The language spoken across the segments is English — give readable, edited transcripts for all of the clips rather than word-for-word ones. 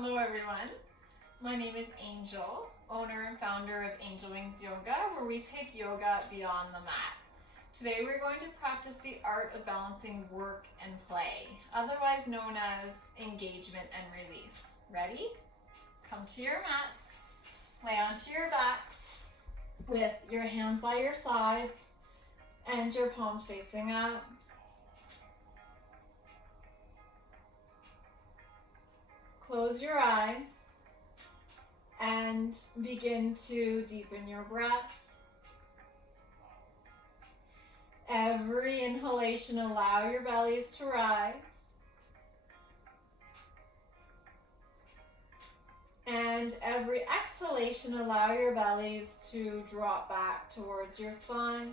Hello everyone, my name is Angel, owner and founder of Angel Wings Yoga, where we take yoga beyond the mat. Today we're going to practice the art of balancing work and play, otherwise known as engagement and release. Ready? Come to your mats, lay onto your backs with your hands by your sides and your palms facing up. Close your eyes and begin to deepen your breath. Every inhalation, allow your bellies to rise. And every exhalation, allow your bellies to drop back towards your spine.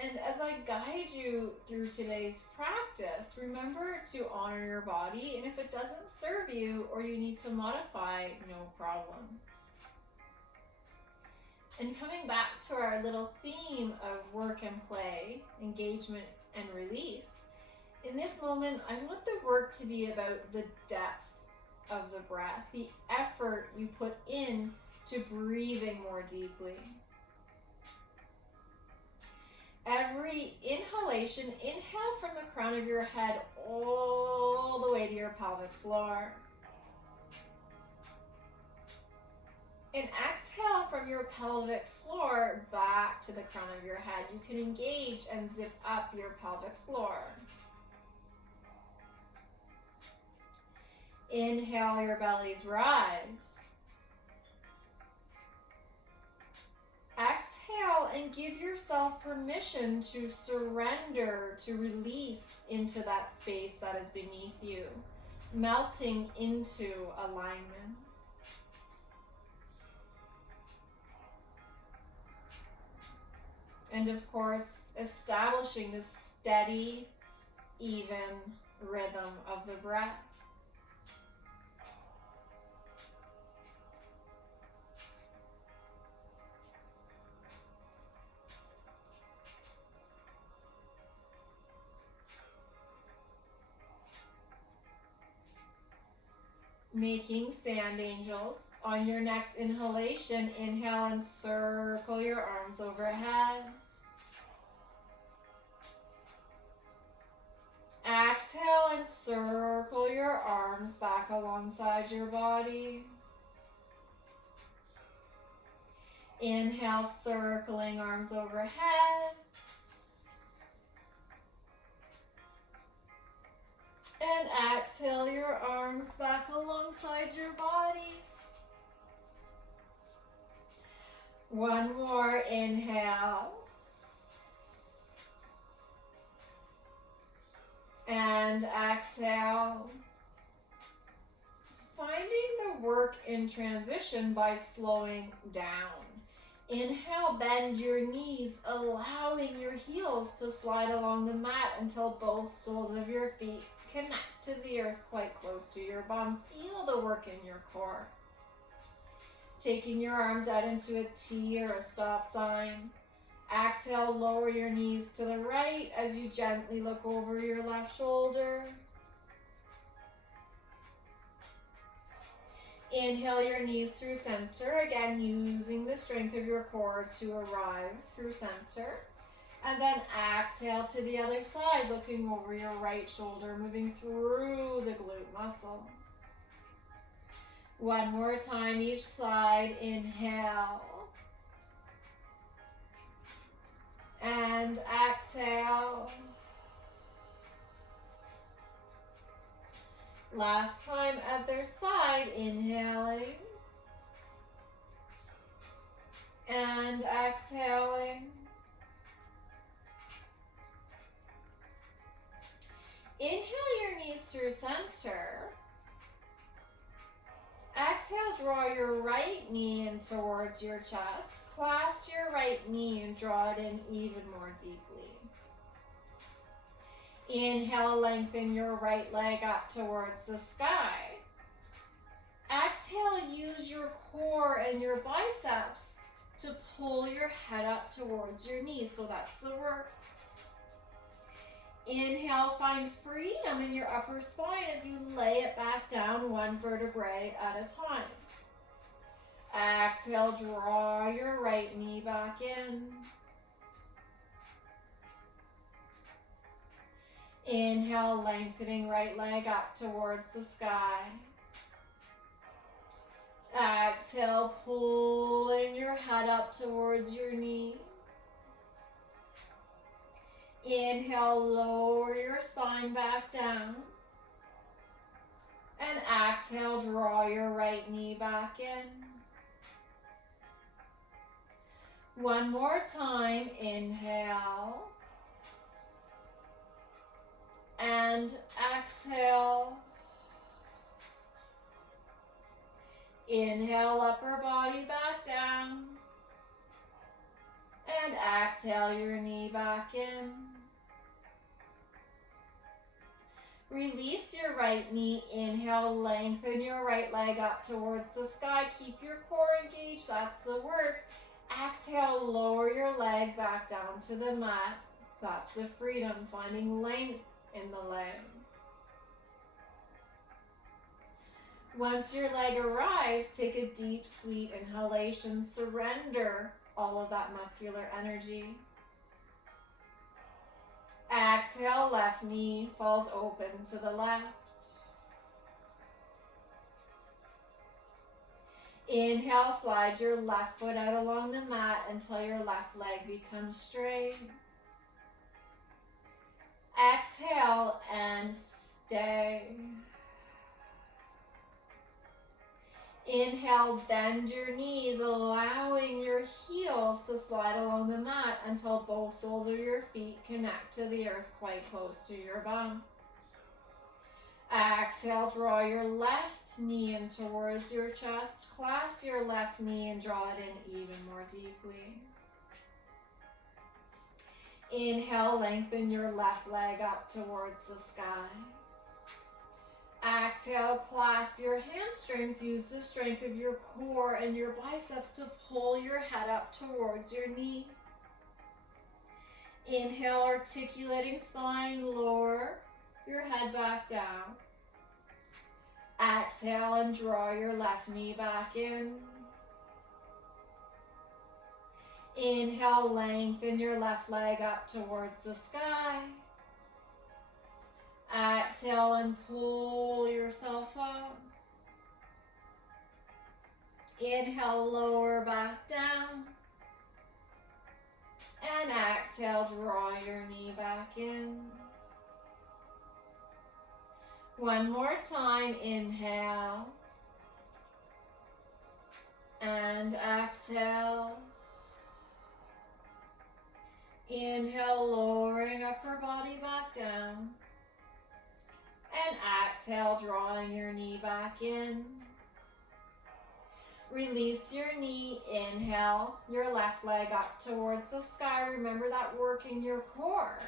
And as I guide you through today's practice, remember to honor your body, and if it doesn't serve you or you need to modify, no problem. And coming back to our little theme of work and play, engagement and release, in this moment, I want the work to be about the depth of the breath, the effort you put in to breathing more deeply. Every inhalation, inhale from the crown of your head all the way to your pelvic floor. And exhale from your pelvic floor back to the crown of your head. You can engage and zip up your pelvic floor. Inhale, your bellies rise. Exhale and give yourself permission to surrender, to release into that space that is beneath you, melting into alignment. And of course, establishing this steady, even rhythm of the breath. Making sand angels. On your next inhalation, inhale and circle your arms overhead. Exhale and circle your arms back alongside your body. Inhale, circling arms overhead. And exhale your arms back alongside your body. One more inhale. And exhale. Finding the work in transition by slowing down. Inhale, bend your knees, allowing your heels to slide along the mat until both soles of your feet connect to the earth quite close to your bum. Feel the work in your core. Taking your arms out into a T or a stop sign. Exhale, lower your knees to the right as you gently look over your left shoulder. Inhale your knees through center, again using the strength of your core to arrive through center. And then exhale to the other side, looking over your right shoulder, moving through the glute muscle. One more time each side, inhale. And exhale. Last time other side, inhaling. And exhaling. Inhale your knees through center. Exhale, draw your right knee in towards your chest. Clasp your right knee and draw it in even more deeply. Inhale, lengthen your right leg up towards the sky. Exhale, use your core and your biceps to pull your head up towards your knees. So that's the work. Inhale, find freedom in your upper spine as you lay it back down one vertebrae at a time. Exhale, draw your right knee back in. Inhale, lengthening right leg up towards the sky. Exhale, pulling your head up towards your knee. Inhale, lower your spine back down. And exhale, draw your right knee back in. One more time, inhale. And exhale. Inhale, upper body back down. And exhale your knee back in. Release your right knee. Inhale, lengthen your right leg up towards the sky. Keep your core engaged, that's the work. Exhale, lower your leg back down to the mat. That's the freedom, finding length in the leg. Once your leg arrives, take a deep, sweet inhalation. Surrender all of that muscular energy. Exhale, left knee falls open to the left. Inhale, slide your left foot out along the mat until your left leg becomes straight. Exhale and stay. Inhale, bend your knees, allowing your heels to slide along the mat until both soles of your feet connect to the earth quite close to your bum. Exhale, draw your left knee in towards your chest. Clasp your left knee and draw it in even more deeply. Inhale, lengthen your left leg up towards the sky. Exhale, clasp your hamstrings. Use the strength of your core and your biceps to pull your head up towards your knee. Inhale, articulating spine, lower your head back down. Exhale and draw your left knee back in. Inhale, lengthen your left leg up towards the sky. Exhale and pull yourself up. Inhale, lower back down. And exhale, draw your knee back in. One more time, inhale. And exhale. Inhale, lowering upper body back down. And exhale, drawing your knee back in. Release your knee, inhale, your left leg up towards the sky. Remember that work in your core.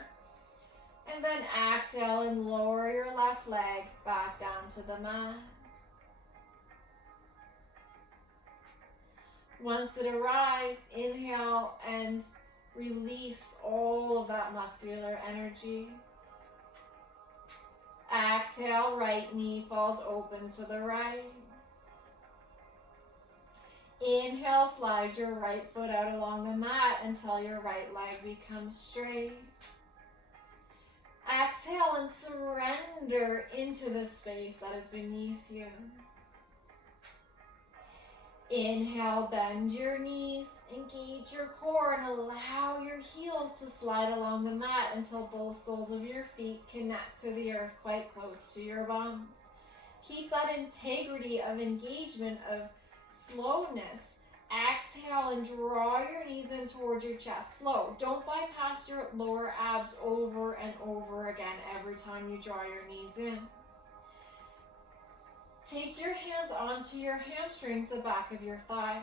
And then exhale and lower your left leg back down to the mat. Once it arrives, inhale and release all of that muscular energy. Exhale, right knee falls open to the right. Inhale, slide your right foot out along the mat until your right leg becomes straight. Exhale and surrender into the space that is beneath you. Inhale, bend your knees, engage your core, and allow your heels to slide along the mat until both soles of your feet connect to the earth quite close to your bum. Keep that integrity of engagement, of slowness. Exhale and draw your knees in towards your chest. Slow. Don't bypass your lower abs over and over again every time you draw your knees in. Take your hands onto your hamstrings, the back of your thighs.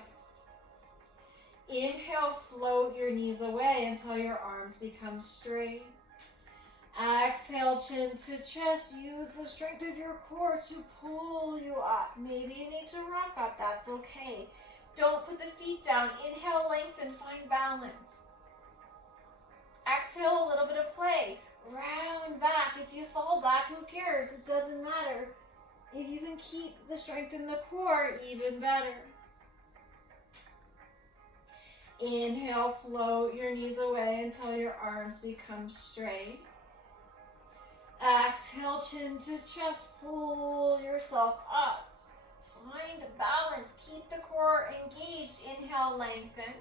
Inhale, float your knees away until your arms become straight. Exhale, chin to chest. Use the strength of your core to pull you up. Maybe you need to rock up, that's okay. Don't put the feet down. Inhale, lengthen, find balance. Exhale, a little bit of play. Round If you fall back, who cares? It doesn't matter. If you can keep the strength in the core, even better. Inhale, float your knees away until your arms become straight. Exhale, chin to chest, pull yourself up. Find balance, keep the core engaged. Inhale, lengthen.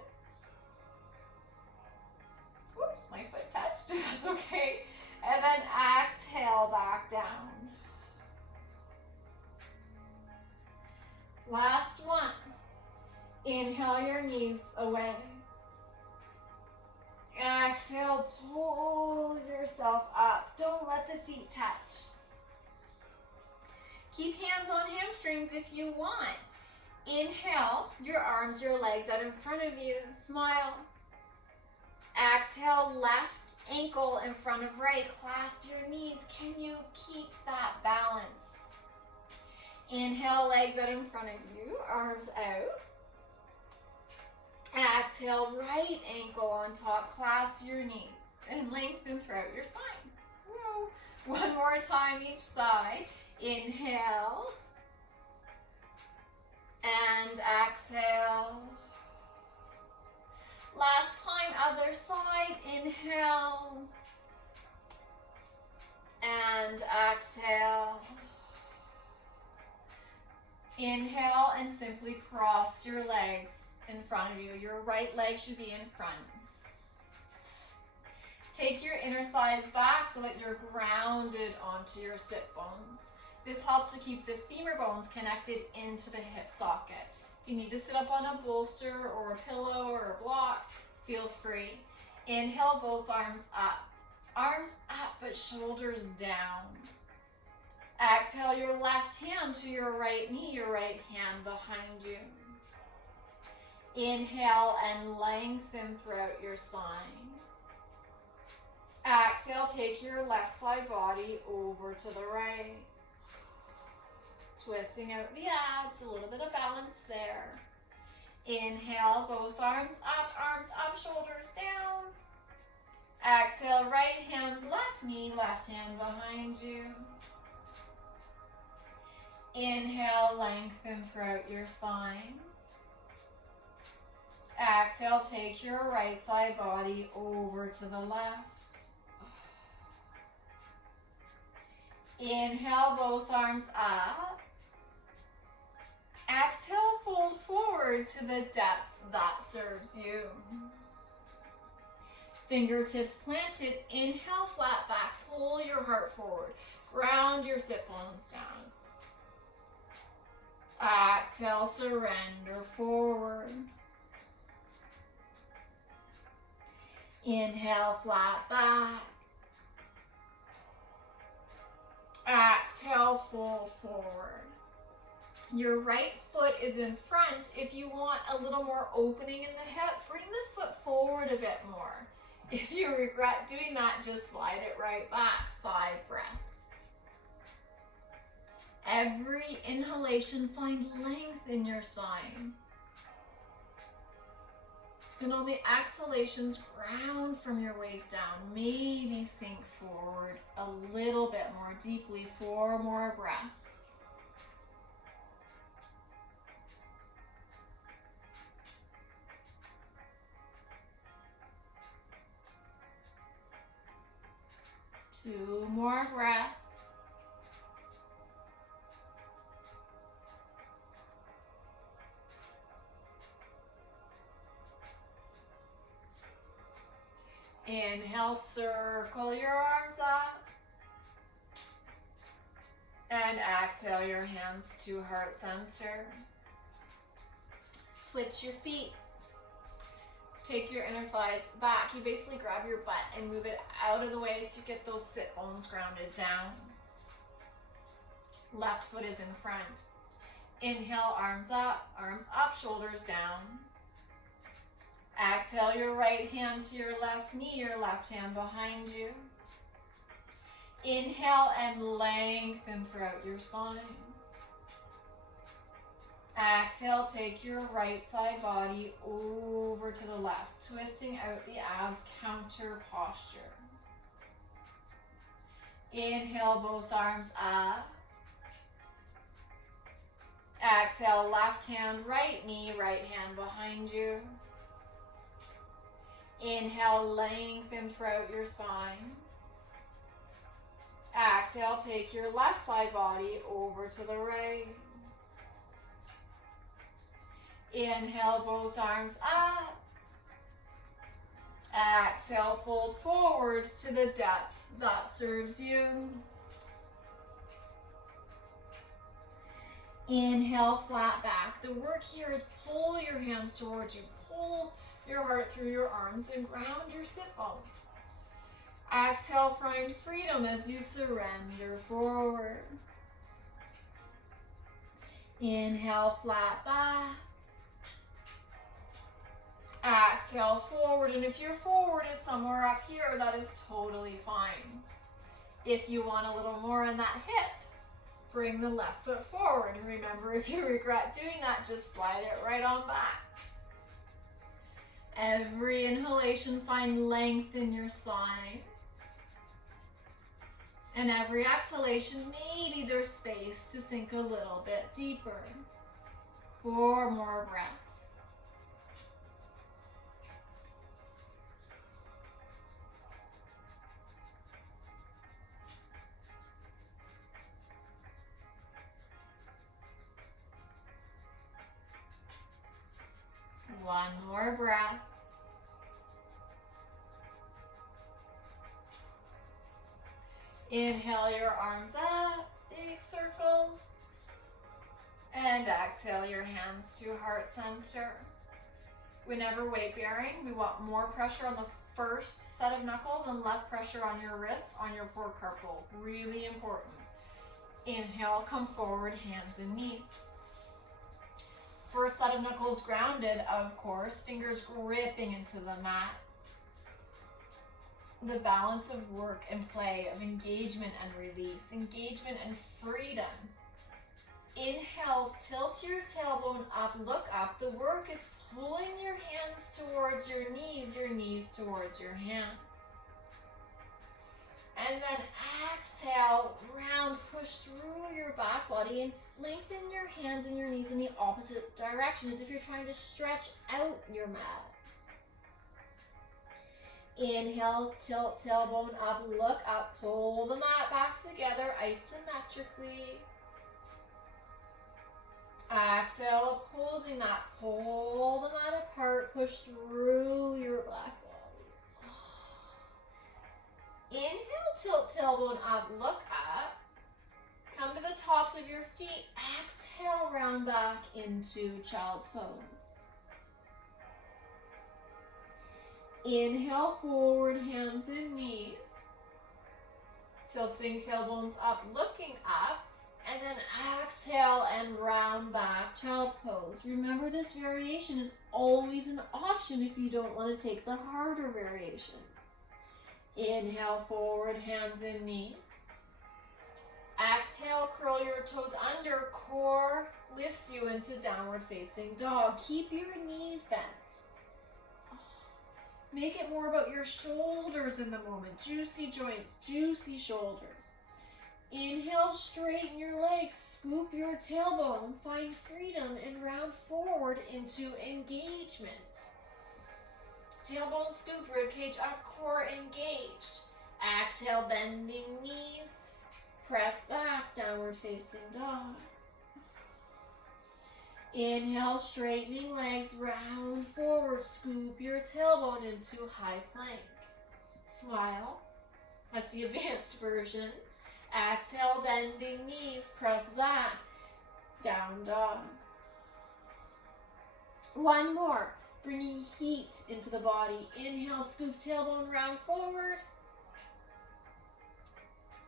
Whoops, my foot touched, that's okay. And then exhale, back down. Last one. Inhale your knees away. Exhale, pull yourself up. Don't let the feet touch. Keep hands on hamstrings if you want. Inhale, your arms, your legs out in front of you. Smile. Exhale, left ankle in front of right. Clasp your knees. Can you keep that balance? Inhale, legs out in front of you. Arms out. Exhale, right ankle on top. Clasp your knees and lengthen throughout your spine. Whoa. One more time each side. Inhale. And exhale. Last time, other side. Inhale. And exhale. Inhale and simply cross your legs in front of you. Your right leg should be in front. Take your inner thighs back so that you're grounded onto your sit bones. This helps to keep the femur bones connected into the hip socket. If you need to sit up on a bolster or a pillow or a block, feel free. Inhale, both arms up. Arms up, but shoulders down. Exhale your left hand to your right knee, your right hand behind you. Inhale and lengthen throughout your spine. Exhale, take your left side body over to the right. Twisting out the abs, a little bit of balance there. Inhale, both arms up, shoulders down. Exhale, right hand, left knee, left hand behind you. Inhale, lengthen throughout your spine. Exhale, take your right side body over to the left. Inhale, both arms up. Exhale, fold forward to the depth that serves you. Fingertips planted. Inhale, flat back. Pull your heart forward. Ground your sit bones down. Exhale, surrender forward. Inhale, flat back. Exhale, fold forward. Your right foot is in front. If you want a little more opening in the hip, bring the foot forward a bit more. If you regret doing that, just slide it right back. 5 breaths. Every inhalation, find length in your spine. And on the exhalations, ground from your waist down. Maybe sink forward a little bit more deeply. 4 more breaths. Two more breaths. Inhale, circle your arms up. And exhale your hands to heart center. Switch your feet. Take your inner thighs back. You basically grab your butt and move it out of the way so you get those sit bones grounded down. Left foot is in front. Inhale, arms up, shoulders down. Exhale your right hand to your left knee, your left hand behind you. Inhale and lengthen throughout your spine. Exhale, take your right side body over to the left, twisting out the abs, counter posture. Inhale, both arms up. Exhale, left hand, right knee, right hand behind you. Inhale, lengthen throughout your spine. Exhale, take your left side body over to the right. Inhale, both arms up. Exhale, fold forward to the depth that serves you. Inhale, flat back. The work here is pull your hands towards you. Pull your heart through your arms and ground your sit bones. Exhale, find freedom as you surrender forward. Inhale, flat back. Exhale, forward. And if your forward is somewhere up here, that is totally fine. If you want a little more in that hip, bring the left foot forward. And remember, if you regret doing that, just slide it right on back. Every inhalation, find length in your spine. And every exhalation, maybe there's space to sink a little bit deeper. 4 more breaths. One more breath. Inhale your arms up, big circles. And exhale your hands to heart center. Whenever weight bearing, we want more pressure on the first set of knuckles and less pressure on your wrists, on your pericarpal. Really important. Inhale, come forward, hands and knees. First set of knuckles grounded, of course, fingers gripping into the mat. The balance of work and play, of engagement and release, engagement and freedom. Inhale, tilt your tailbone up, look up. The work is pulling your hands towards your knees towards your hands. And then exhale, round, push through your back body and lengthen your hands and your knees in the opposite direction as if you're trying to stretch out your mat. Inhale, tilt tailbone up, look up, pull the mat back together isometrically. Exhale, opposing that, pull the mat apart, push through your back body. Inhale, tilt tailbone up, look up. Come to the tops of your feet. Exhale, round back into child's pose. Inhale, forward, hands and knees. Tilting tailbones up, looking up. And then exhale and round back, child's pose. Remember, this variation is always an option if you don't want to take the harder variation. Inhale, forward, hands and knees. Exhale, curl your toes under, core lifts you into downward facing dog. Keep your knees bent. Make it more about your shoulders in the moment. Juicy joints, juicy shoulders. Inhale, straighten your legs, scoop your tailbone, find freedom and round forward into engagement. Tailbone scoop, ribcage up, core engaged. Exhale, bending knees, press back, downward facing dog. Inhale, straightening legs, round forward, scoop your tailbone into high plank. Smile. That's the advanced version. Exhale, bending knees, press back, down dog. One more, bringing heat into the body. Inhale, scoop tailbone, round forward.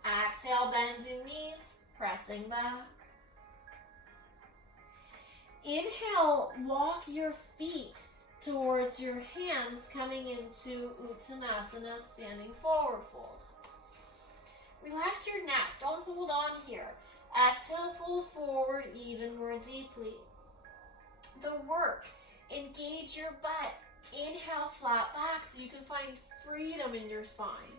Exhale, bending knees, pressing back. Inhale, walk your feet towards your hands, coming into Uttanasana, standing forward fold. Relax your neck, don't hold on here. Exhale, fold forward even more deeply. The work, engage your butt. Inhale, flat back so you can find freedom in your spine.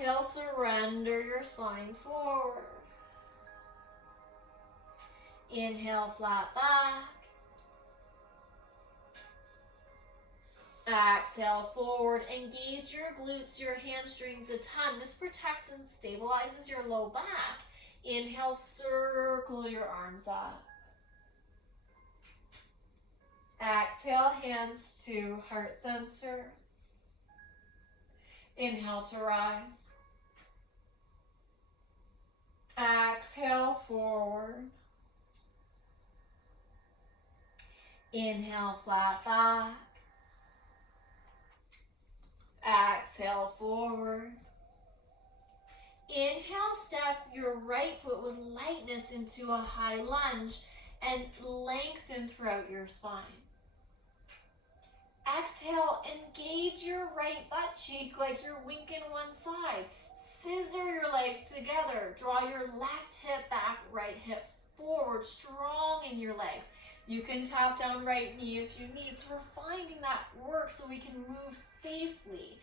Exhale, surrender your spine forward. Inhale, flat back. Exhale, forward. Engage your glutes, your hamstrings a ton. This protects and stabilizes your low back. Inhale, circle your arms up. Exhale, hands to heart center. Inhale to rise. Exhale, forward. Inhale, flat back. Exhale, forward. Inhale, step your right foot with lightness into a high lunge and lengthen throughout your spine. Exhale, engage your right butt cheek like you're winking one side. Scissor your legs together. Draw your left hip back, right hip forward, strong in your legs. You can tap down right knee if you need. So we're finding that works so we can move safely.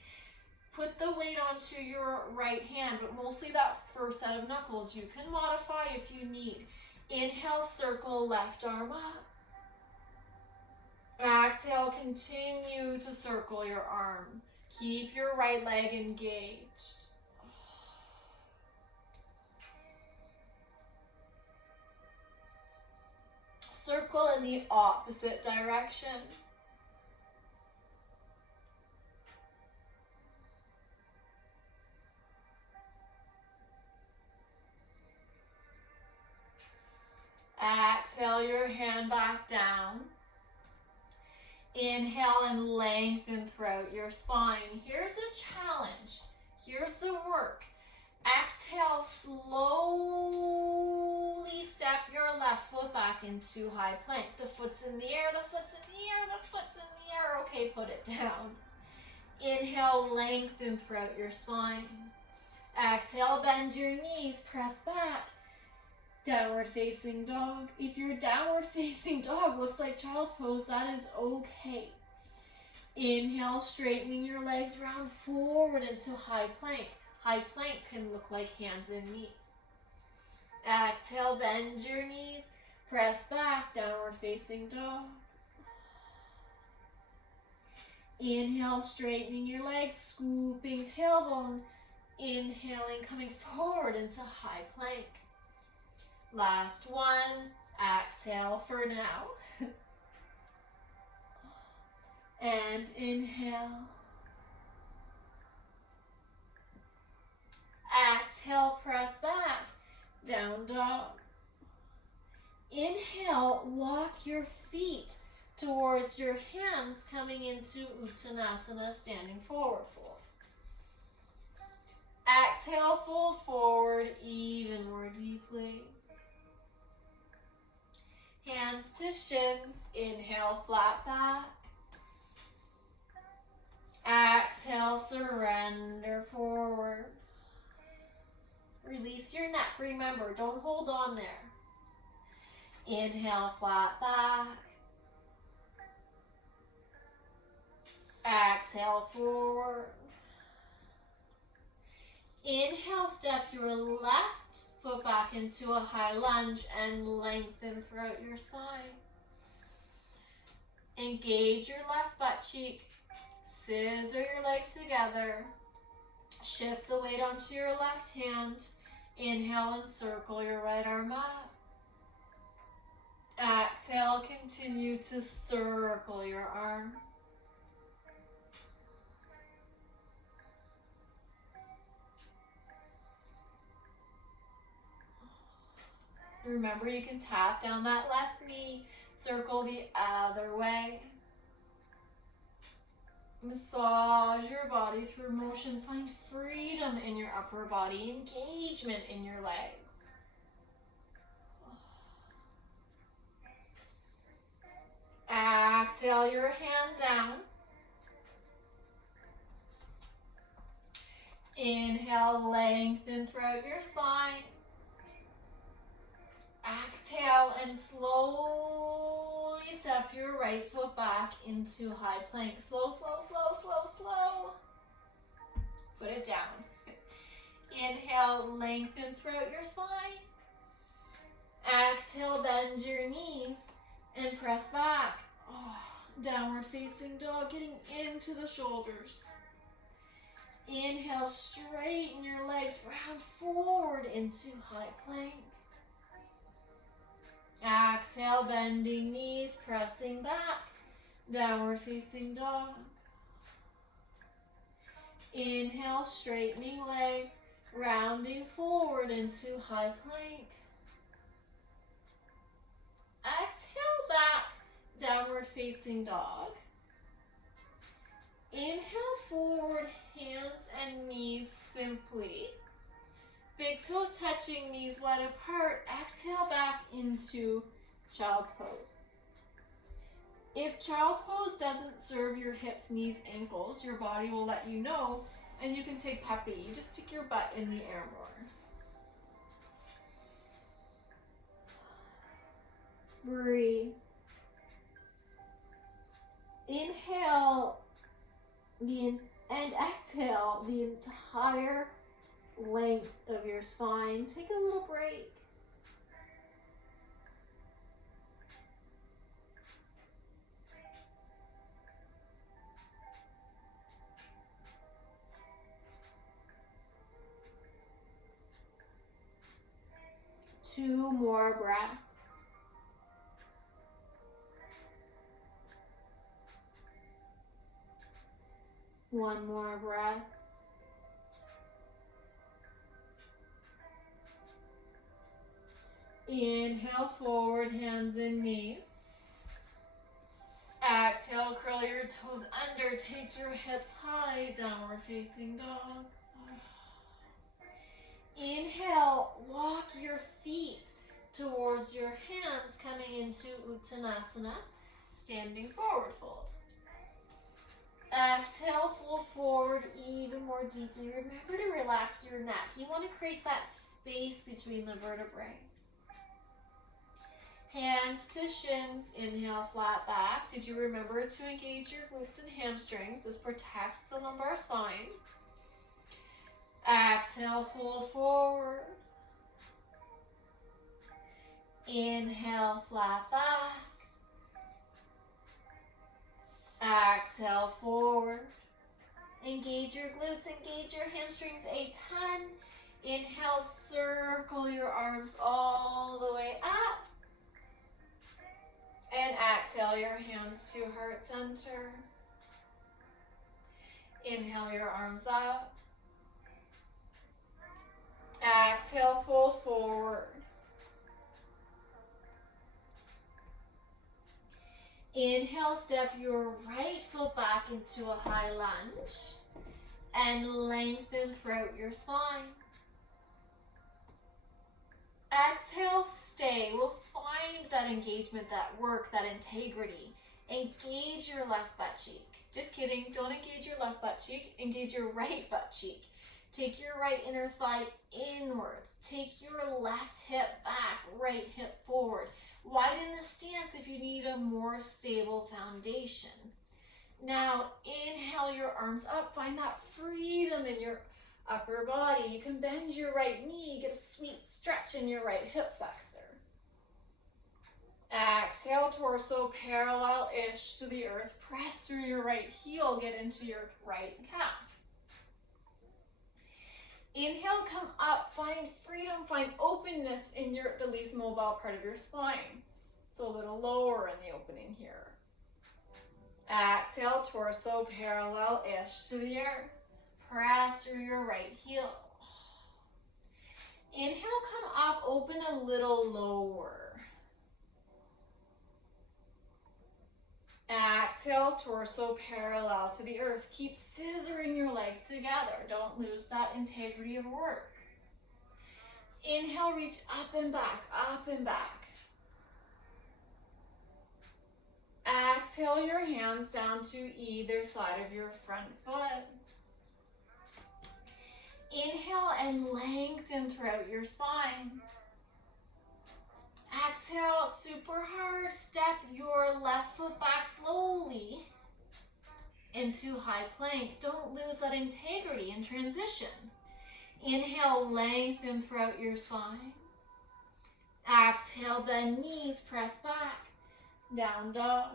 Put the weight onto your right hand, but mostly that first set of knuckles. You can modify if you need. Inhale, circle left arm up. Exhale, continue to circle your arm. Keep your right leg engaged. Circle in the opposite direction. Exhale your hand back down. Inhale and lengthen throughout your spine. Here's a challenge. Here's the work. Exhale, slowly step your left foot back into high plank. The foot's in the air, the foot's in the air, the foot's in the air. Okay, put it down. Inhale, lengthen throughout your spine. Exhale, bend your knees, press back. Downward facing dog. If your downward facing dog looks like child's pose, that is okay. Inhale, straightening your legs round forward into high plank. High plank can look like hands and knees. Exhale, bend your knees, press back, downward facing dog. Inhale, straightening your legs, scooping tailbone. Inhaling, coming forward into high plank. Last one. Exhale for now. And inhale. Exhale, press back. Down dog. Inhale, walk your feet towards your hands, coming into Uttanasana, standing forward fold. Exhale, fold forward even more deeply. Hands to shins. Inhale, flat back. Exhale, surrender forward. Release your neck. Remember, don't hold on there. Inhale, flat back. Exhale, forward. Inhale, step your left foot back into a high lunge and lengthen throughout your spine. Engage your left butt cheek. Scissor your legs together. Shift the weight onto your left hand. Inhale and circle your right arm up. Exhale, continue to circle your arm. Remember, you can tap down that left knee, circle the other way. Massage your body through motion. Find freedom in your upper body, engagement in your legs. Exhale your hand down. Inhale, lengthen throughout your spine. Exhale and slowly step your right foot back into high plank. Slow, slow, slow, slow, slow. Put it down. Inhale, lengthen throughout your spine. Exhale, bend your knees and press back. Downward facing dog, getting into the shoulders. Inhale, straighten your legs, round forward into high plank. Exhale, bending knees, pressing back. Downward facing dog. Inhale, straightening legs, rounding forward into high plank. Exhale, back, downward facing dog. Inhale, forward, hands and knees simply. Big toes touching, knees wide apart. Exhale, back into child's pose. If child's pose doesn't serve your hips, knees, ankles, your body will let you know, and you can take puppy. You just stick your butt in the air more. Breathe. Inhale and exhale the entire length of your spine. Take a little break. Two more breaths. One more breath. Inhale, forward, hands and knees. Exhale, curl your toes under, take your hips high, downward facing dog. Inhale, walk your feet towards your hands, coming into Uttanasana, standing forward fold. Exhale, fold forward even more deeply. Remember to relax your neck. You want to create that space between the vertebrae. Hands to shins, inhale, flat back. Did you remember to engage your glutes and hamstrings? This protects the lumbar spine. Exhale, fold forward. Inhale, flat back. Exhale, forward. Engage your glutes, engage your hamstrings a ton. Inhale, circle your arms all the way up. And exhale your hands to heart center. Inhale your arms up. Exhale, fold forward. Inhale, step your right foot back into a high lunge and lengthen throughout your spine. Exhale, stay. We'll find that engagement, that work, that integrity. Engage your left butt cheek. Just kidding, don't engage your left butt cheek, engage your right butt cheek. Take your right inner thigh inwards. Take your left hip back, right hip forward. Widen the stance if you need a more stable foundation. Now, inhale your arms up. Find that freedom in your upper body. You can bend your right knee, get a sweet stretch in your right hip flexor. Exhale, torso parallel-ish to the earth. Press through your right heel, get into your right calf. Inhale, come up, find freedom, find openness in the least mobile part of your spine. So a little lower in the opening here. Exhale, torso parallel-ish to the earth. Press through your right heel. Inhale, come up, open a little lower. Exhale, torso parallel to the earth. Keep scissoring your legs together. Don't lose that integrity of work. Inhale, reach up and back, up and back. Exhale your hands down to either side of your front foot. Inhale and lengthen throughout your spine. Exhale, super hard. Step your left foot back slowly into high plank. Don't lose that integrity in transition. Inhale, lengthen throughout your spine. Exhale, bend knees, press back. Down dog.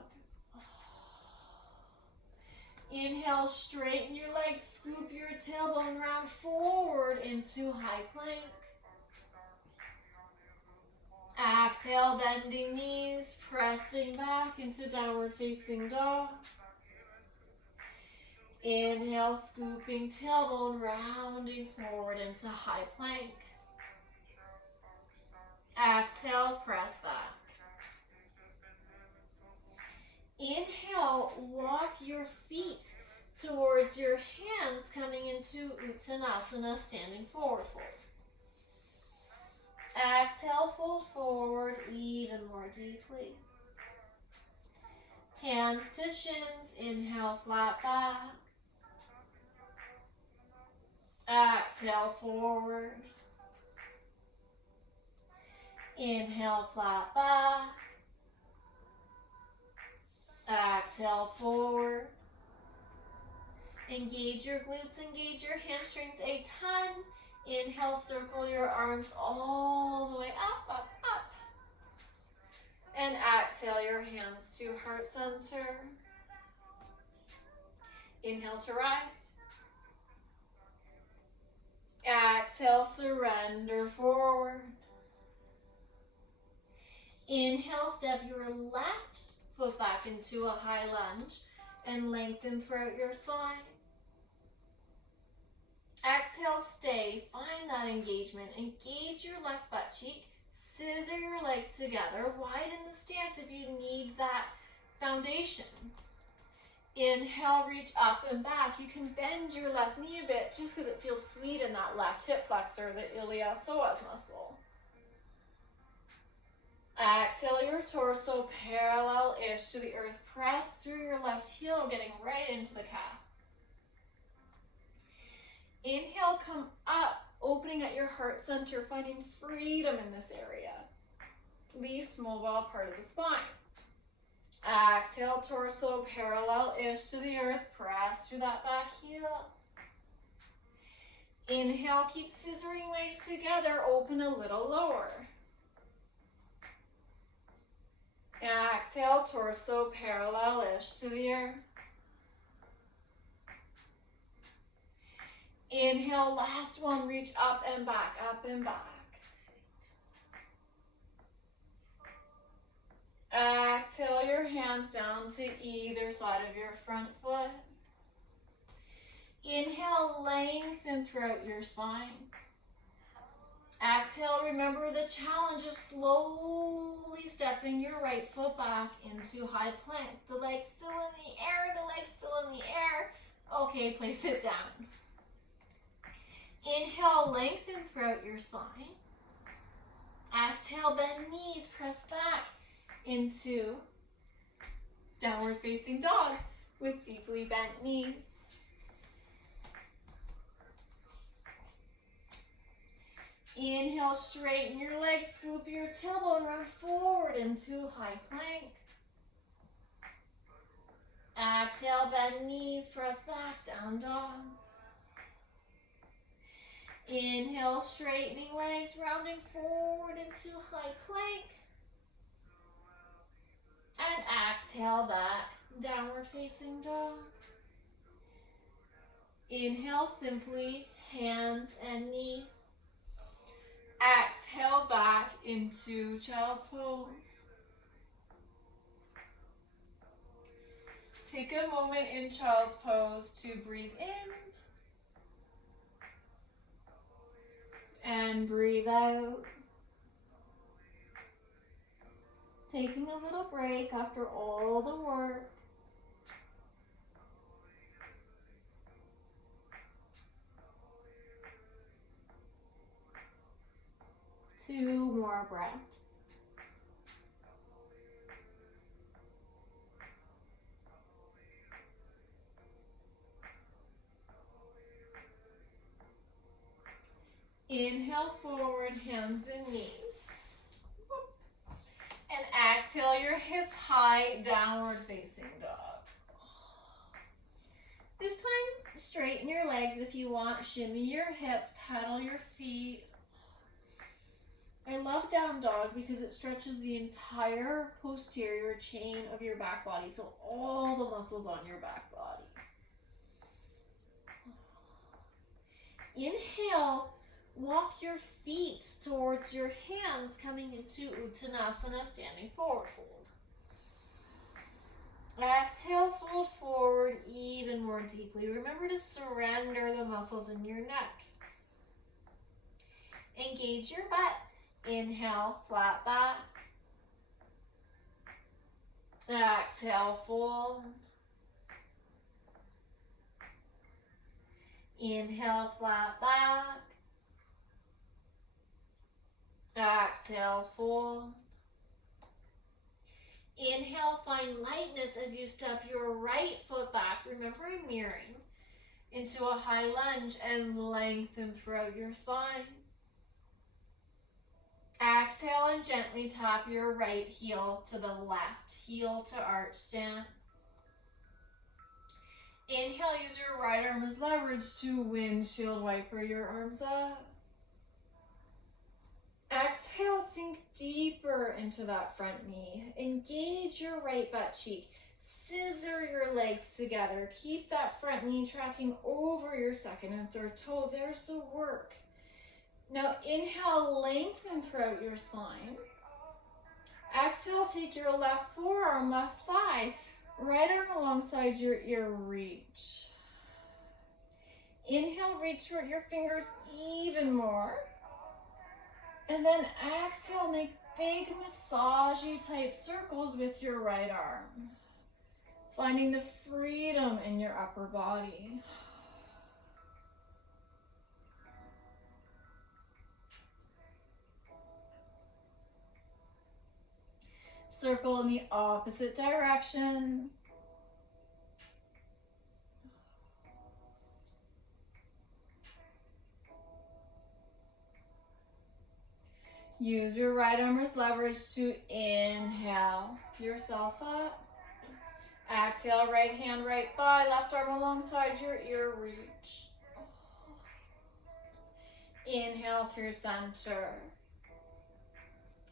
Inhale, straighten your legs, scoop your tailbone round forward into high plank. Exhale, bending knees, pressing back into downward facing dog. Inhale, scooping tailbone, rounding forward into high plank. Exhale, press back. Inhale, walk your feet towards your hands, coming into Uttanasana, standing forward fold. Exhale, fold forward even more deeply. Hands to shins, inhale, flat back. Exhale, forward. Inhale, flat back. Exhale, forward. Engage your glutes, engage your hamstrings a ton. Inhale, circle your arms all the way up, up, up. And exhale your hands to heart center. Inhale to rise. Exhale, surrender forward. Inhale, step your left foot back into a high lunge and lengthen throughout your spine. Exhale, stay, find that engagement. Engage your left butt cheek, scissor your legs together, widen the stance if you need that foundation. Inhale, reach up and back. You can bend your left knee a bit just because it feels sweet in that left hip flexor, the iliopsoas muscle. Exhale your torso parallel-ish to the earth. Press through your left heel, getting right into the calf. Inhale, come up, opening at your heart center, finding freedom in this area. Least mobile part of the spine. Exhale, torso parallel-ish to the earth. Press through that back heel. Inhale, keep scissoring legs together. Open a little lower. Exhale, torso parallel-ish to the earth. Inhale, last one, reach up and back, up and back. Exhale your hands down to either side of your front foot. Inhale, lengthen throughout your spine. Exhale, remember the challenge of slowly stepping your right foot back into high plank. The leg's still in the air, the leg's still in the air. Okay, place it down. Inhale, lengthen throughout your spine. Exhale, bend knees, press back into downward facing dog with deeply bent knees. Inhale, straighten your legs, scoop your tailbone, run forward into high plank. Exhale, bend knees, press back, down dog. Inhale, straightening legs, rounding forward into high plank. And exhale back, downward facing dog. Inhale, simply hands and knees. Exhale back into child's pose. Take a moment in child's pose to breathe in and breathe out. Taking a little break after all the work. Two more breaths. Inhale forward, hands and knees. And exhale your hips high, downward facing dog. This time, straighten your legs if you want. Shimmy your hips, pedal your feet. I love down dog because it stretches the entire posterior chain of your back body, so all the muscles on your back body. Inhale, walk your feet towards your hands, coming into Uttanasana, standing forward fold. Exhale, fold forward even more deeply. Remember to surrender the muscles in your neck. Engage your butt. Inhale, flat back. Exhale, fold. Inhale, flat back. Exhale, fold. Inhale, find lightness as you step your right foot back. Remember, mirroring into a high lunge and lengthen throughout your spine. Exhale and gently tap your right heel to the left, heel to arch stance. Inhale, use your right arm as leverage to windshield wiper your arms up. Exhale, sink deeper into that front knee. Engage your right butt cheek. Scissor your legs together. Keep that front knee tracking over your second and third toe. There's the work. Now inhale, lengthen throughout your spine. Exhale, take your left forearm, left thigh, right arm alongside your ear, reach. Inhale, reach toward your fingers even more. And then exhale, make big massagey type circles with your right arm. Finding the freedom in your upper body. Circle in the opposite direction. Use your right arm as leverage to inhale yourself up. Exhale, right hand, right thigh, left arm alongside your ear, reach. Inhale through center.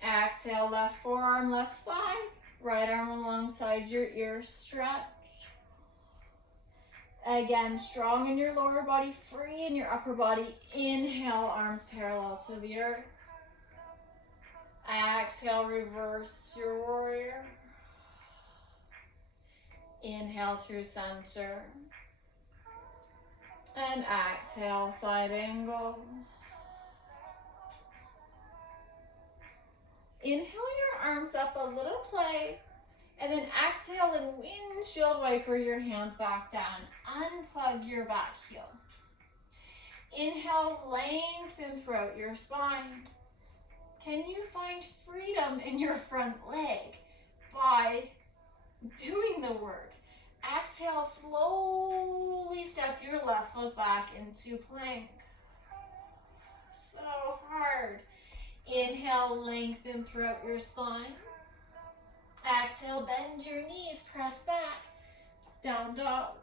Exhale, left forearm, left thigh, right arm alongside your ear, stretch. Again, strong in your lower body, free in your upper body. Inhale, arms parallel to the earth. Exhale, reverse your warrior. Inhale through center. And exhale, side angle. Inhale your arms up, a little play, and then exhale and windshield wiper your hands back down. Unplug your back heel. Inhale, lengthen throughout your spine. Can you find freedom in your front leg by doing the work? Exhale, slowly step your left foot back into plank. So hard. Inhale, lengthen throughout your spine. Exhale, bend your knees, press back, down dog.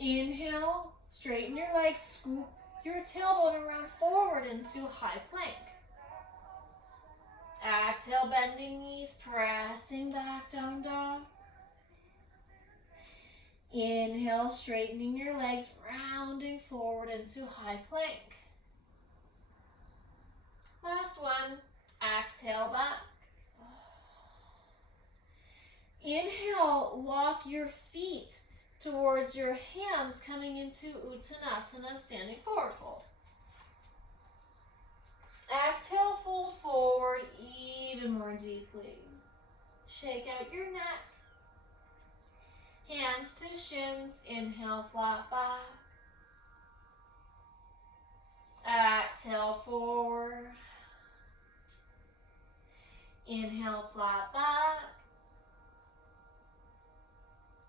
Inhale, straighten your legs, scoop your tailbone around forward into high plank. Exhale, bending knees, pressing back, down dog. Inhale, straightening your legs, rounding forward into high plank. Last one, exhale back. Inhale, walk your feet towards your hands, coming into Uttanasana, standing forward fold. Exhale, fold forward even more deeply. Shake out your neck. Hands to shins, inhale, flat back. Exhale, forward. Inhale, flat back.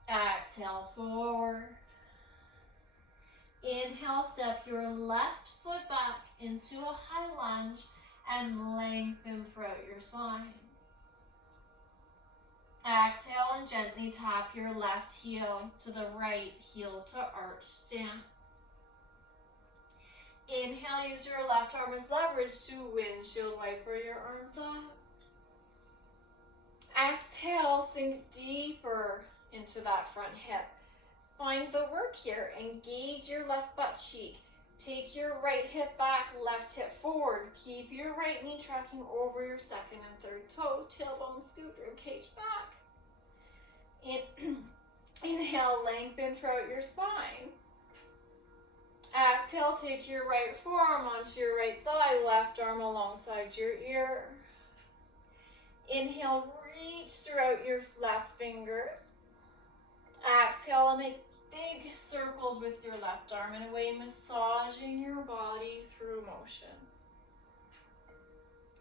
Exhale, forward. Inhale, step your left foot back into a high lunge and lengthen throughout your spine. Exhale and gently tap your left heel to the right, heel to arch stance. Inhale, use your left arm as leverage to windshield wiper your arms up. Exhale, sink deeper into that front hip. Find the work here. Engage your left butt cheek. Take your right hip back, left hip forward. Keep your right knee tracking over your second and third toe. Tailbone scoot, ribcage back. Inhale, lengthen throughout your spine. Exhale, take your right forearm onto your right thigh, left arm alongside your ear. Inhale, reach throughout your left fingers. Exhale, and make big circles with your left arm in a way massaging your body through motion.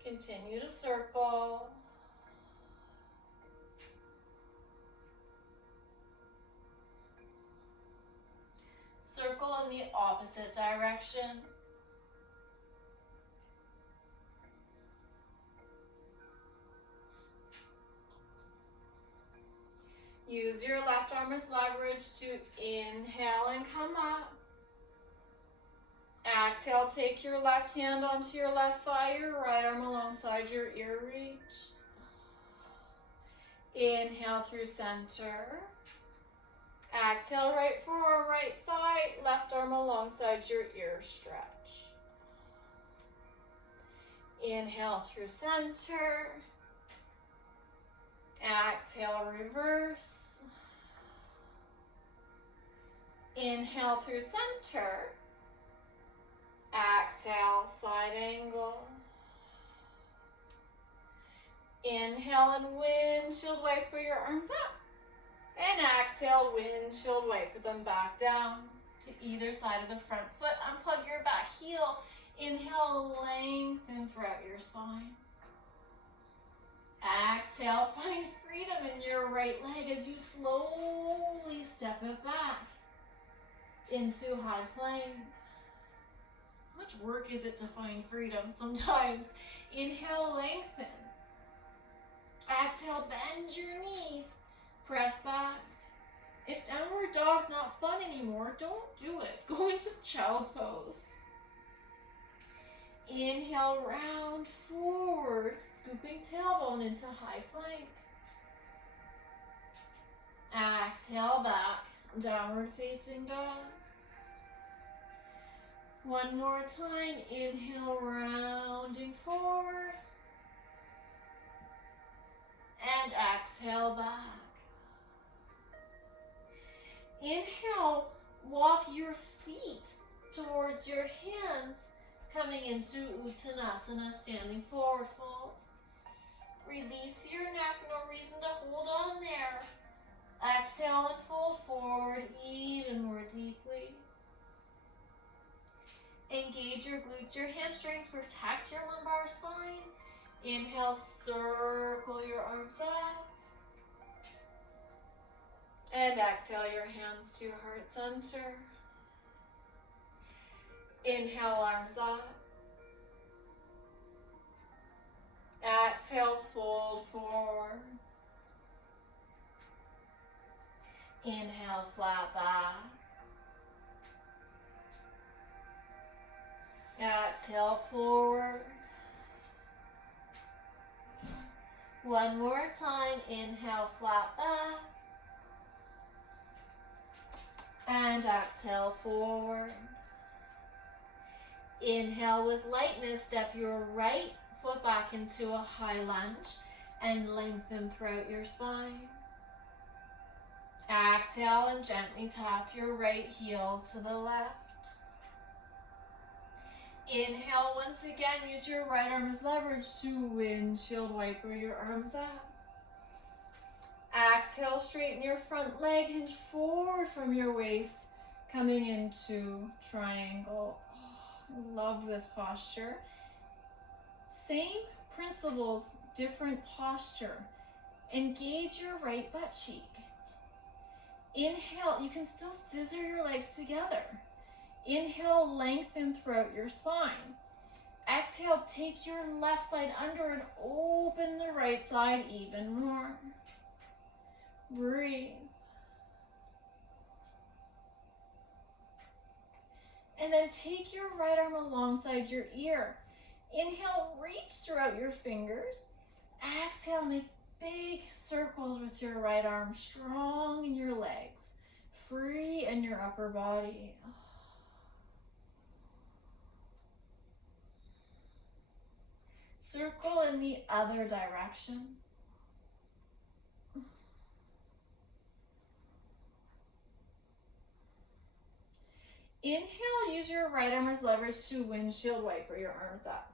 Continue to circle. Circle in the opposite direction. Use your left arm as leverage to inhale and come up. Exhale, take your left hand onto your left thigh, your right arm alongside your ear reach. Inhale through center. Exhale, right forearm, right thigh, left arm alongside your ear stretch. Inhale through center. Exhale, reverse. Inhale through center. Exhale, side angle. Inhale and windshield wiper your arms up. And exhale, windshield wiper them back down to either side of the front foot. Unplug your back heel. Inhale, lengthen throughout your spine. Exhale, find freedom in your right leg as you slowly step it back into high plank. How much work is it to find freedom sometimes? Inhale, lengthen. Exhale, bend your knees. Press back. If downward dog's not fun anymore, don't do it. Go into child's pose. Inhale, round forward, scooping tailbone into high plank. Exhale back, downward facing dog. One more time, inhale, rounding forward. And exhale back. Inhale, walk your feet towards your hands, coming into Uttanasana, standing forward fold. Release your neck, no reason to hold on there. Exhale and fold forward even more deeply. Engage your glutes, your hamstrings, protect your lumbar spine. Inhale, circle your arms up. And exhale your hands to heart center. Inhale, arms up. Exhale, fold forward. Inhale, flat back. Exhale, forward. One more time, inhale, flat back. And exhale, forward. Inhale with lightness, step your right foot back into a high lunge and lengthen throughout your spine. Exhale and gently tap your right heel to the left. Inhale, once again, use your right arm as leverage to windshield wiper your arms up. Exhale, straighten your front leg, hinge forward from your waist, coming into triangle. Oh, love this posture. Same principles, different posture. Engage your right butt cheek. Inhale, you can still scissor your legs together. Inhale, lengthen throughout your spine. Exhale, take your left side under and open the right side even more. Breathe. And then take your right arm alongside your ear. Inhale, reach throughout your fingers. Exhale, make big circles with your right arm, strong in your legs, free in your upper body. Circle in the other direction. Inhale, use your right arm as leverage to windshield wiper your arms up.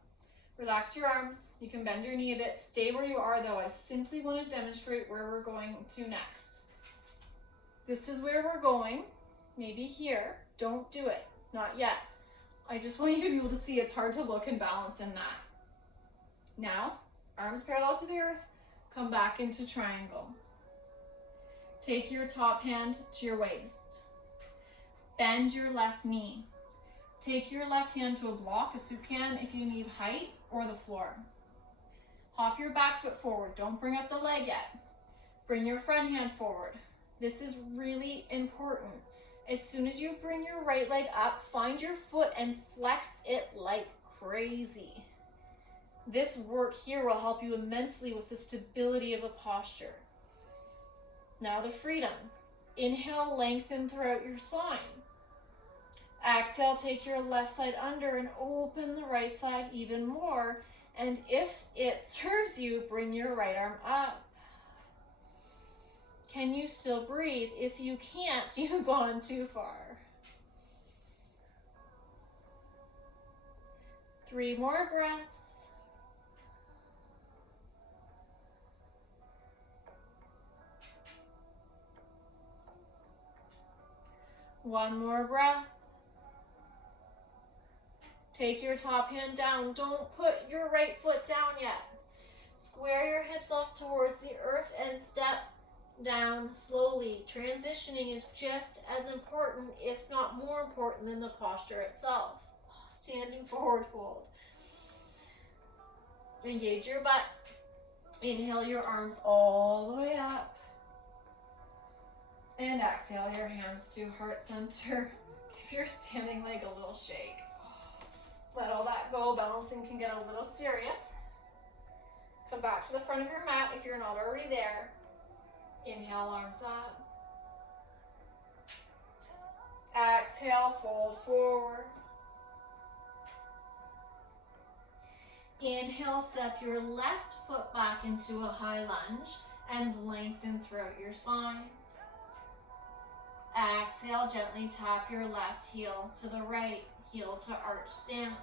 Relax your arms. You can bend your knee a bit. Stay where you are though. I simply want to demonstrate where we're going to next. This is where we're going. Maybe here. Don't do it. Not yet. I just want you to be able to see it's hard to look and balance in that. Now, arms parallel to the earth. Come back into triangle. Take your top hand to your waist. Bend your left knee. Take your left hand to a block, a soup can if you need height, or the floor. Hop your back foot forward. Don't bring up the leg yet. Bring your front hand forward. This is really important. As soon as you bring your right leg up, find your foot and flex it like crazy. This work here will help you immensely with the stability of the posture. Now the freedom. Inhale, lengthen throughout your spine. Exhale, take your left side under and open the right side even more. And if it serves you, bring your right arm up. Can you still breathe? If you can't, you've gone too far. 3 more breaths. One more breath. Take your top hand down. Don't put your right foot down yet. Square your hips off towards the earth and step down slowly. Transitioning is just as important, if not more important, than the posture itself. Standing forward fold. Engage your butt. Inhale your arms all the way up. And exhale your hands to heart center. Give your standing leg a little shake. Let all that go. Balancing can get a little serious. Come back to the front of your mat if you're not already there. Inhale, arms up. Exhale, fold forward. Inhale, step your left foot back into a high lunge and lengthen throughout your spine. Exhale, gently tap your left heel to the right, heel to arch stance.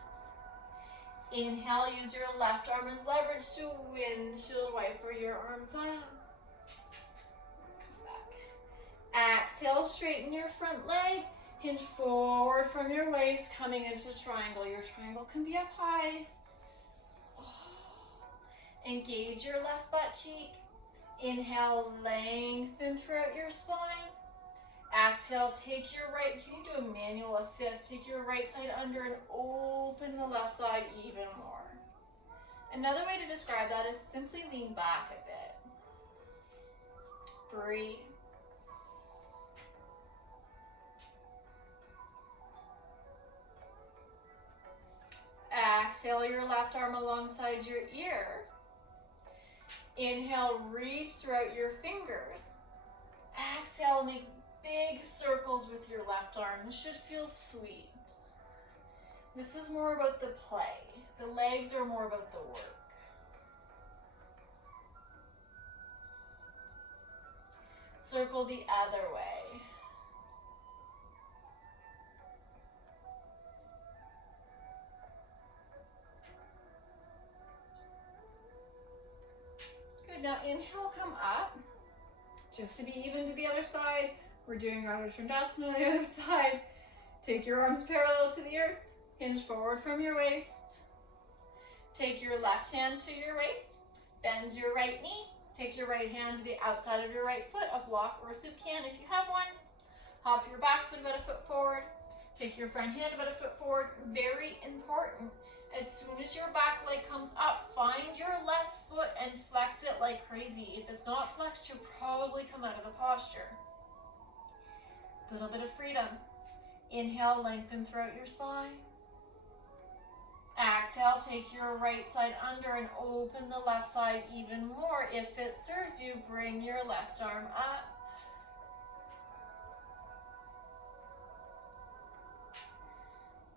Inhale, use your left arm as leverage to windshield wiper your arms up. Come back. Exhale, straighten your front leg. Hinge forward from your waist, coming into triangle. Your triangle can be up high. Engage your left butt cheek. Inhale, lengthen throughout your spine. Exhale, take your right, you can do a manual assist. Take your right side under and open the left side even more. Another way to describe that is simply lean back a bit. Breathe. Exhale your left arm alongside your ear. Inhale, reach throughout your fingers. Exhale, make big circles with your left arm. This should feel sweet. This is more about the play. The legs are more about the work. Circle the other way. Good, now inhale, come up. Just to be even to the other side, we're doing Ardha Chandrasana on the other side. Take your arms parallel to the earth. Hinge forward from your waist. Take your left hand to your waist. Bend your right knee. Take your right hand to the outside of your right foot, a block or a soup can if you have one. Hop your back foot about a foot forward. Take your front hand about a foot forward. Very important. As soon as your back leg comes up, find your left foot and flex it like crazy. If it's not flexed, you'll probably come out of the posture. A little bit of freedom. Inhale, lengthen throughout your spine. Exhale, take your right side under and open the left side even more. If it serves you, bring your left arm up.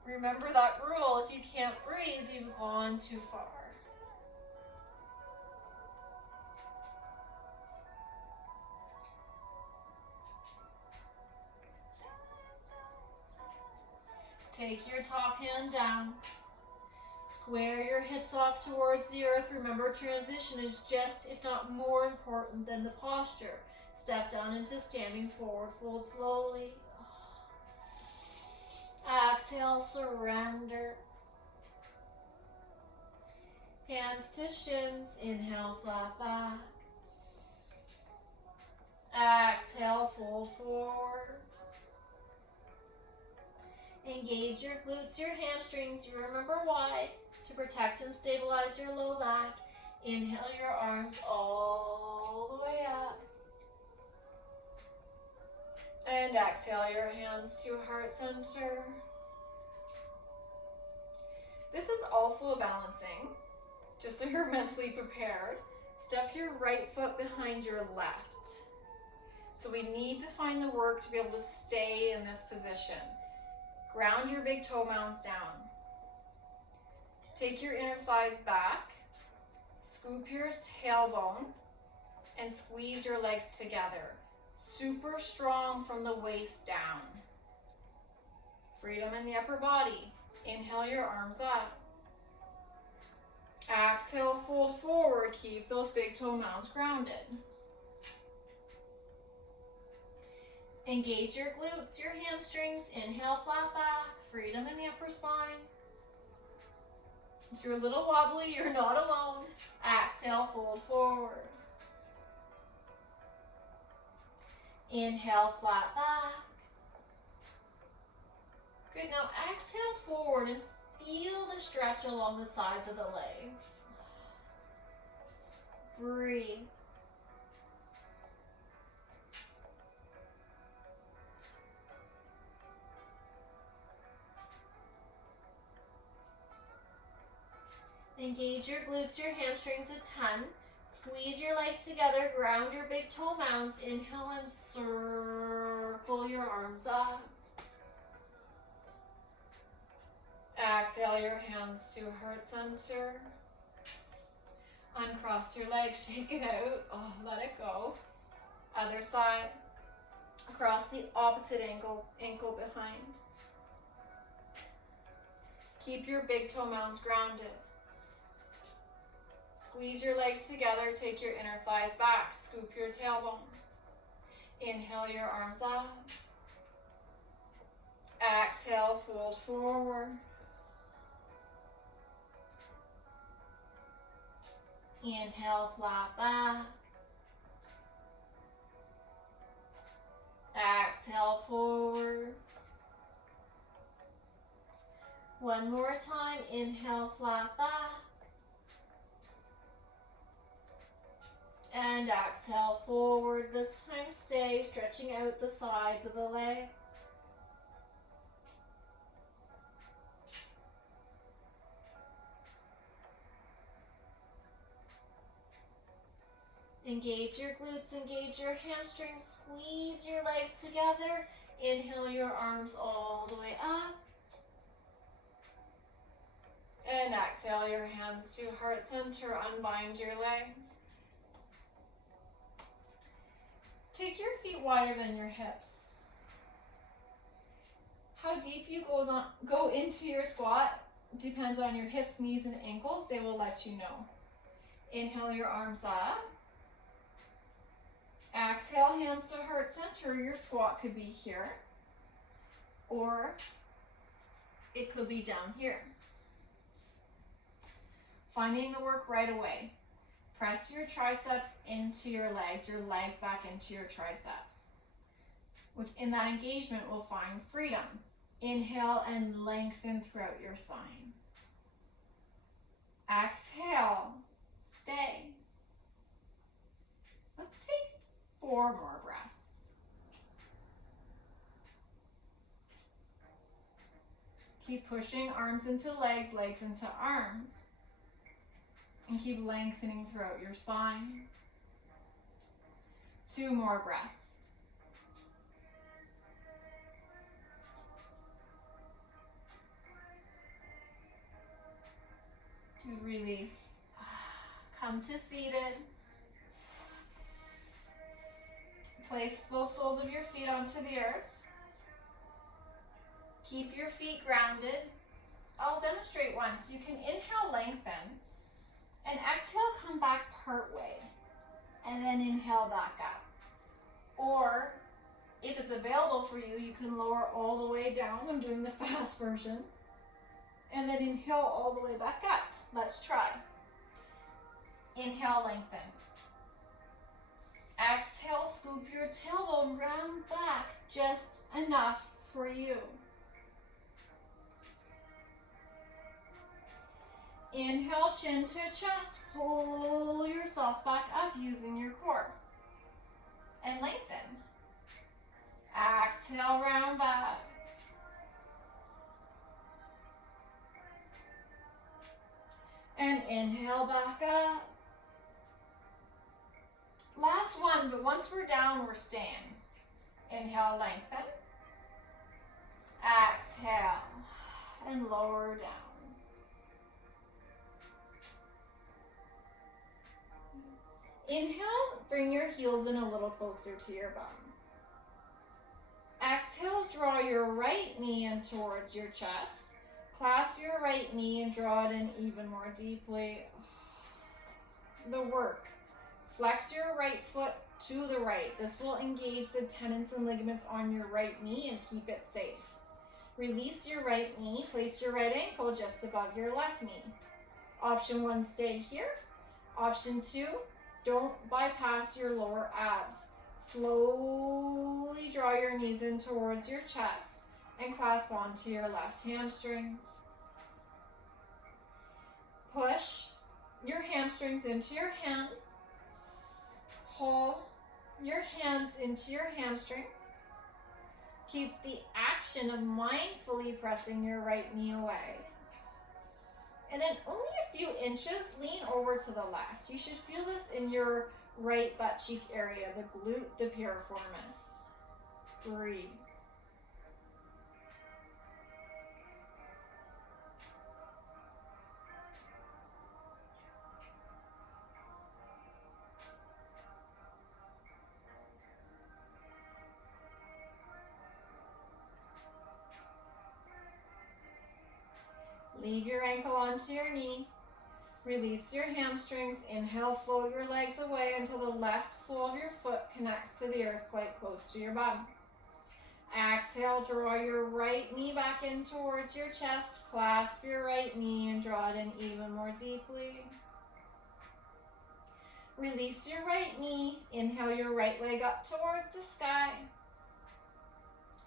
Remember that rule, if you can't breathe, you've gone too far. Take your top hand down. Square your hips off towards the earth. Remember, transition is just, if not more important than the posture. Step down into standing forward fold slowly. Exhale, surrender. Hands to shins. Inhale, flat back. Exhale, fold forward. Engage your glutes, your hamstrings. You remember why. To protect and stabilize your low back. Inhale your arms all the way up. And exhale your hands to heart center. This is also a balancing, just so you're mentally prepared. Step your right foot behind your left. So we need to find the work to be able to stay in this position. Ground your big toe mounds down. Take your inner thighs back. Scoop your tailbone and squeeze your legs together. Super strong from the waist down. Freedom in the upper body. Inhale your arms up. Exhale, fold forward. Keep those big toe mounds grounded. Engage your glutes, your hamstrings. Inhale, flat back. Freedom in the upper spine. If you're a little wobbly, you're not alone. Exhale, fold forward. Inhale, flat back. Good, now exhale forward and feel the stretch along the sides of the legs. Breathe. Engage your glutes, your hamstrings a ton. Squeeze your legs together, ground your big toe mounds. Inhale and circle your arms up. Exhale your hands to heart center. Uncross your legs, shake it out. Oh, let it go. Other side. Across the opposite ankle behind. Keep your big toe mounds grounded. Squeeze your legs together, take your inner thighs back, scoop your tailbone. Inhale your arms up. Exhale, fold forward. Inhale, flat back. Exhale, forward. One more time, inhale, flat back. And exhale, forward. This time stay, stretching out the sides of the legs. Engage your glutes, engage your hamstrings, squeeze your legs together. Inhale your arms all the way up. And exhale your hands to heart center, unbind your legs. Take your feet wider than your hips. How deep you go into your squat depends on your hips, knees, and ankles. They will let you know. Inhale your arms up. Exhale, hands to heart center. Your squat could be here, or it could be down here. Finding the work right away. Press your triceps into your legs back into your triceps. Within that engagement, we'll find freedom. Inhale and lengthen throughout your spine. Exhale, stay. Let's take 4 more breaths. Keep pushing arms into legs, legs into arms. And keep lengthening throughout your spine. 2 more breaths. And release. Come to seated. Place both soles of your feet onto the earth. Keep your feet grounded. I'll demonstrate once. You can inhale, lengthen, and exhale, come back part way, and then inhale back up. Or, if it's available for you, you can lower all the way down. I'm doing the fast version. And then inhale all the way back up. Let's try. Inhale, lengthen. Exhale, scoop your tailbone round back, just enough for you. Inhale, chin to chest, pull yourself back up using your core. And lengthen. Exhale, round back. And inhale back up. Last one, but once we're down, we're staying. Inhale, lengthen. Exhale, and lower down. Inhale, bring your heels in a little closer to your bum. Exhale, draw your right knee in towards your chest. Clasp your right knee and draw it in even more deeply. The work. Flex your right foot to the right. This will engage the tendons and ligaments on your right knee and keep it safe. Release your right knee. Place your right ankle just above your left knee. Option 1, stay here. Option 2, don't bypass your lower abs. Slowly draw your knees in towards your chest and clasp onto your left hamstrings. Push your hamstrings into your hands. Pull your hands into your hamstrings. Keep the action of mindfully pressing your right knee away. And then only a few inches, lean over to the left. You should feel this in your right butt cheek area, the glute, the piriformis. Breathe. Leave your ankle onto your knee. Release your hamstrings. Inhale, float your legs away until the left sole of your foot connects to the earth quite close to your bum. Exhale, draw your right knee back in towards your chest. Clasp your right knee and draw it in even more deeply. Release your right knee. Inhale your right leg up towards the sky.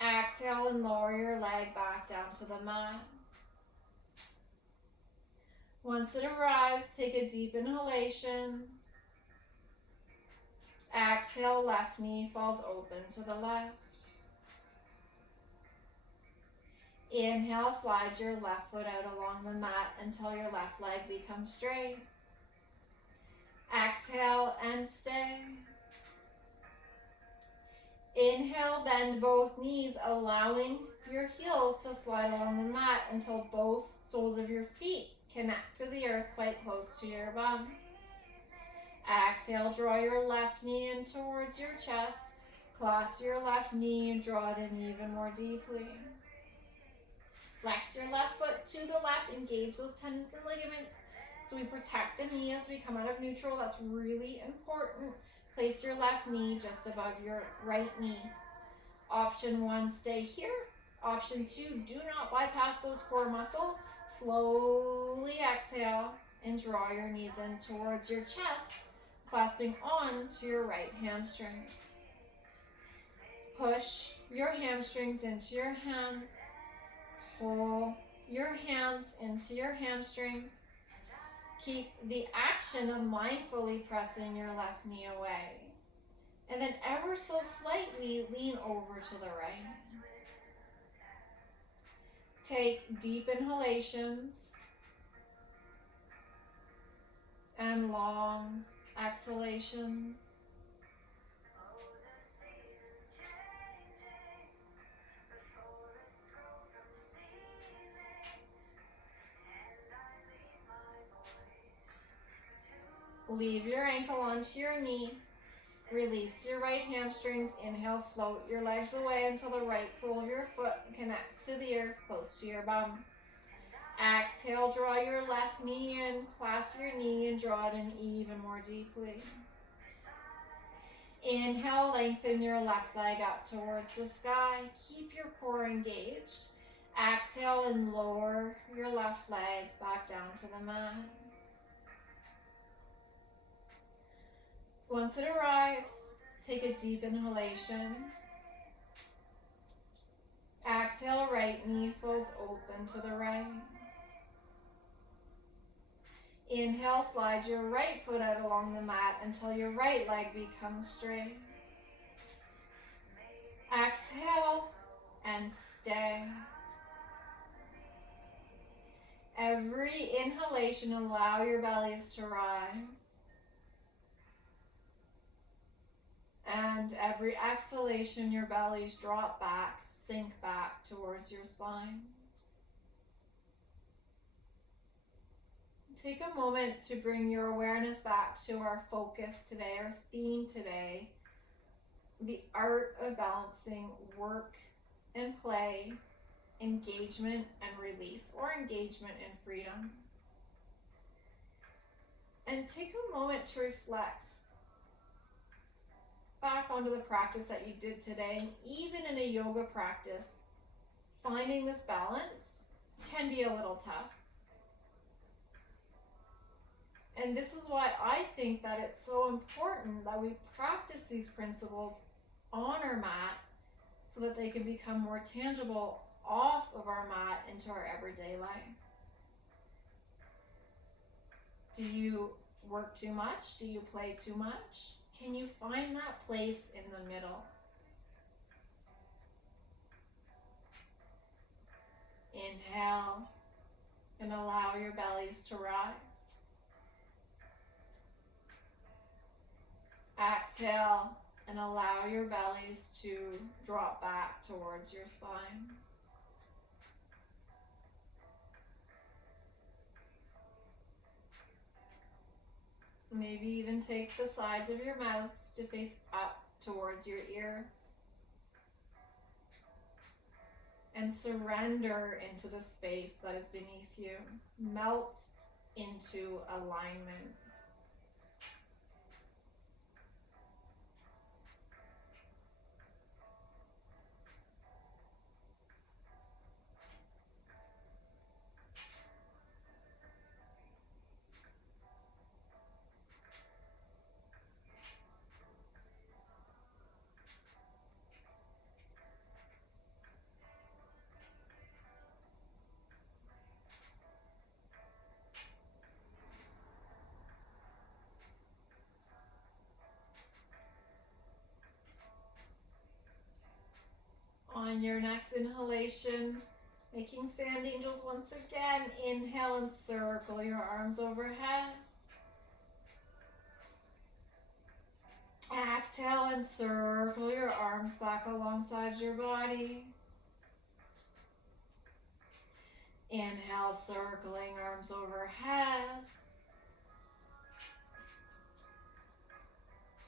Exhale and lower your leg back down to the mat. Once it arrives, take a deep inhalation. Exhale, left knee falls open to the left. Inhale, slide your left foot out along the mat until your left leg becomes straight. Exhale and stay. Inhale, bend both knees, allowing your heels to slide along the mat until both soles of your feet connect to the earth quite close to your bum. Exhale, draw your left knee in towards your chest. Clasp your left knee and draw it in even more deeply. Flex your left foot to the left. Engage those tendons and ligaments so we protect the knee as we come out of neutral. That's really important. Place your left knee just above your right knee. Option 1, stay here. Option 2, do not bypass those core muscles. Slowly exhale and draw your knees in towards your chest, clasping on to your right hamstrings. Push your hamstrings into your hands. Pull your hands into your hamstrings. Keep the action of mindfully pressing your left knee away. And then ever so slightly lean over to the right. Take deep inhalations and long exhalations. Leave your ankle onto your knee. Release your right hamstrings. Inhale, float your legs away until the right sole of your foot connects to the earth, close to your bum. Exhale, draw your left knee in, clasp your knee and draw it in even more deeply. Inhale, lengthen your left leg up towards the sky. Keep your core engaged. Exhale and lower your left leg back down to the mat. Once it arrives, take a deep inhalation. Exhale, right knee falls open to the right. Inhale, slide your right foot out along the mat until your right leg becomes straight. Exhale and stay. Every inhalation, allow your bellies to rise. And every exhalation, your bellies drop back, sink back towards your spine. Take a moment to bring your awareness back to our focus today, our theme today, the art of balancing work and play, engagement and release, or engagement and freedom. And take a moment to reflect back onto the practice that you did today. And even in a yoga practice, finding this balance can be a little tough. And this is why I think that it's so important that we practice these principles on our mat so that they can become more tangible off of our mat into our everyday lives. Do you work too much? Do you play too much? Can you find that place in the middle? Inhale and allow your bellies to rise. Exhale and allow your bellies to drop back towards your spine. Maybe even take the sides of your mouths to face up towards your ears. And surrender into the space that is beneath you. Melt into alignment. On your next inhalation, making sand angels once again. Inhale and circle your arms overhead. Exhale and circle your arms back alongside your body. Inhale, circling arms overhead.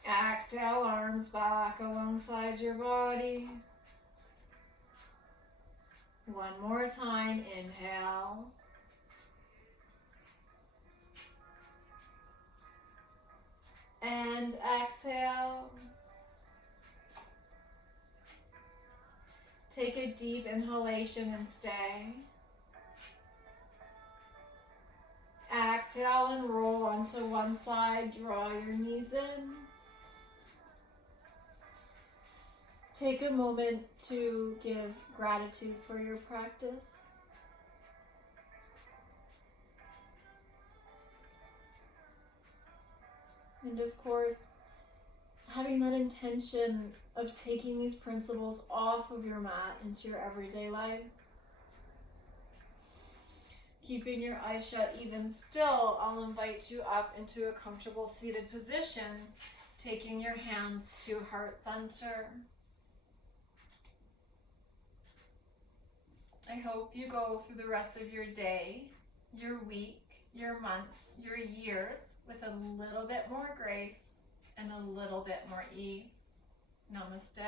Exhale, arms back alongside your body. One more time, inhale. And exhale. Take a deep inhalation and stay. Exhale and roll onto one side, draw your knees in. Take a moment to give gratitude for your practice. And of course, having that intention of taking these principles off of your mat into your everyday life. Keeping your eyes shut even still, I'll invite you up into a comfortable seated position, taking your hands to heart center. I hope you go through the rest of your day, your week, your months, your years with a little bit more grace and a little bit more ease. Namaste.